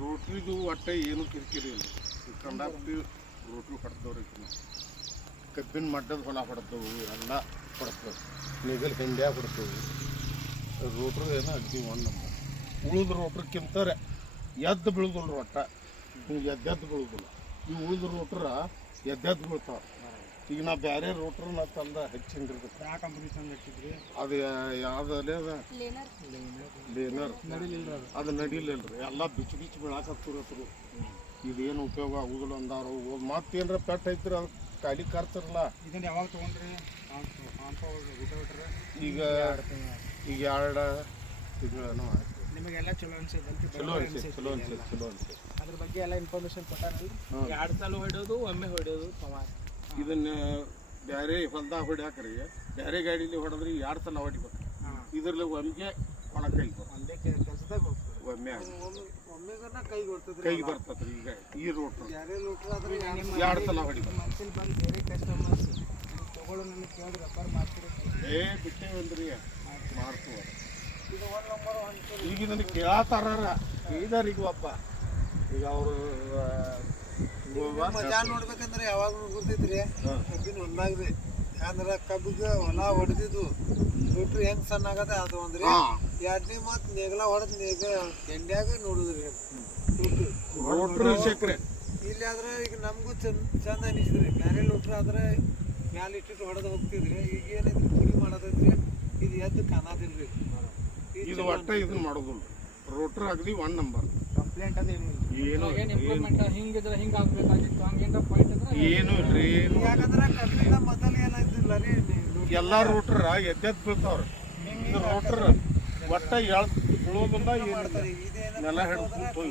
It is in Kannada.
ರೋಟ್ರಿದು ಒಟ್ಟ ಏನು ಕಿರಿಕಿರಿ ಇಲ್ಲ. ಕಂಡಾಪಟ್ಟಿ ರೋಟ್ರಿ ಹೊಡೆದವ್ರಿ ಕಬ್ಬಿನ ಮಡ್ಡದ ಹೊಲ ಹೊಡೆದವು ಎಲ್ಲ ಹೊಡೆದವು, ನಿಗಲ್ ಹಿಂಡ್ಯಾ ಹೊಡೆದವು. ರೋಟ್ರು ಏನೋ ಅಡ್ಡಿ ಒಂದು ನಂಬರ್. ಉಳಿದ ರೋಟ್ರಕ್ಕಿಂತಾರೆ ಎದ್ದು ಬೀಳುದಿಲ್ಲ ಒಟ್ಟ, ಹಿಂಗೆ ಎದ್ದೆದ್ದು ಬೀಳುದಿಲ್ಲ. ಈ ಉಳಿದ ರೋಟ್ರ ಎದ್ದೆದ್ದು ಬೀಳ್ತಾವೆ. ಈಗ ನಾ ಬೇರೆ ರೋಟ್ರನ್ನ ತಂದ ಹಚ್ಚಿಂದಿರ್ಬೇಕು. ಯಾವ ಕಂಪ್ನಿ ತಂದು ಹಚ್ಚಿದ್ರಿ? ಅದು ಯಾವುದಲ್ಲಿ ಅದ ಲೇನರ್, ಅದು ನಡಿಲಿಲ್ಲರಿ. ಎಲ್ಲ ಬಿಚ್ಚಿ ಬಿಚ್ಚಿ ಬೀಳಾಕತ್ತರು. ಇದೇನು ಉಪಯೋಗ ಆಗುದಿಲ್ಲ ಅಂದಾರು. ಮತ್ತೇನ್ರ ಪೆಟ್ ಐತ್ರಿ ಅದು ಖಾಲಿ ಕರ್ತಿರಲ್ಲ. ಇದನ್ನ ಯಾವಾಗ ತೊಗೊಂಡ್ರಿ? ಈಗ 2 ತಿಂಗಳೇನೋ ಆಯ್ತು. ನಿಮಗೆಲ್ಲ ಚಲೋ ಅನ್ಸಿದೆ? ಚಲೋ ಅನ್ಸಿ. ಅದ್ರ ಬಗ್ಗೆ ಎಲ್ಲ ಇನ್ಫಾರ್ಮೇಶನ್ ಕೊಟ್ಟಾರಲ್ಲ? 2 ಸಲ ಹೊಡೆಯೋದು, ಒಮ್ಮೆ ಹೊಡೆಯೋದು ಪವಾರ್. ಇದನ್ನ ಬೇರೆ ಹೊಲ್ದಾಗ ಹೊಡ್ಯಾಕ್ರಿ, ಬೇರೆ ಗಾಡೀಲಿ ಹೊಡೆದ್ರಿ 2 ಸಲ ಹೊಡಿಬೇಕು. ಇದ್ರಲ್ಲಿ ಒಮ್ಮೆಗೆ ಒಣ ಕೈ ಒಂದೇ ಕೆಲಸದಾಗ ಹೋಗ್ತದೆ. ಕೈಗೆ ಬರ್ತದ್ರಿ. ಈಗ ಈ ರೋಟ್ರು 2 ಸಲ ಹೊಡಿಬೇಕು. ಮನ್ಸಿಲ್ ಬಂದು ಬೇರೆ ಕಸ್ಟಮರ್ಸ್ ತಗೊಳ್ಳೋ ನನಗೆ ಕೇಳಿ ರೆಫರ್ ಮಾಡ್ತಿರೋ ಬಿಟ್ಟೇವಂದ್ರಿ ಮಾಡ್ತೀವ. ಈಗ ನನಗೆ ಕೇಳತ್ತಾರ ಈಗ ಒಬ್ಬ ಈಗ ಅವರು ಮಜಾ ನೋಡ್ಬೇಕಂದ್ರೆ ಯಾವಾಗ ಗೊತ್ತೈತ್ರಿ ಕಬ್ಬಿನ ಹೊಲ್ದಾಗ್ರಿ. ಅಂದ್ರೆ ಕಬ್ಬಿಗೆ ಹೊಲ ಹೊಡೆದಿದ್ದು ರೋಟ್ರಿ ಹೆಂಗ್ ಸಣ್ಣ ಆಗದ ಅದು ಅಂದ್ರಿ. 2ನೇ ಮತ್ ನೇಗಲ ಹೊಡೆದ್ ಕೆಂಡ್ಯಾಗ ನೋಡುದ್ರಿ ರೋಟ್ರಿ ಶೇಕ್ರೆ. ಇಲ್ಲಿ ಆದ್ರೆ ಈಗ ನಮಗೂ ಚಂದ ಅನಿಸಿದ್ರಿ. ಬ್ಯಾರೆ ಲೋಟ್ರಿ ಆದ್ರೆ ಮ್ಯಾಲ ಇಟ್ಟಿಟ್ಟು ಹೊಡೆದ್ ಹೋಗ್ತಿದ್ರಿ. ಈಗ ಏನೈತ್ರಿ ಪುರಿ ಮಾಡೋದೈತ್ರಿ, ಇದು ಎದ್ದು ಕಾಣದಿಲ್ರಿ. ಇದು ಒಟ್ಟ ಇದನ್ನ ಮಾಡೋದಿಲ್ಲ. ರೋಟ್ರ್ ಅಗದಿ 1 ನಂಬರ್. ಕಂಪ್ಲೇಂಟ್ ಅದೇನು ಏನು ಹಿಂಗಿದ್ರೆ ಹಿಂಗೆ ಆಗ್ಬೇಕಾಗಿತ್ತು, ಹಂಗೇನ ಪಾಯಿಂಟ್ ಅಂದ್ರೆ ಏನು ಇಲ್ರಿ. ಯಾಕಂದ್ರೆ ಕಬ್ಬಿನ ಮೊದಲು ಏನಾಯ್ತಿಲ್ಲ ರೀ, ಎಲ್ಲಾ ರೋಟ್ರ ಎದ್ದೆದ್ದು ಬೀಳ್ತಾವ್ರಿ. ಇದು ರೋಟ್ರ್ ಒಟ್ಟ ಬೀಳೋದಿಲ್ಲ, ಏನು ನೆಲ ಹಿಡಿದು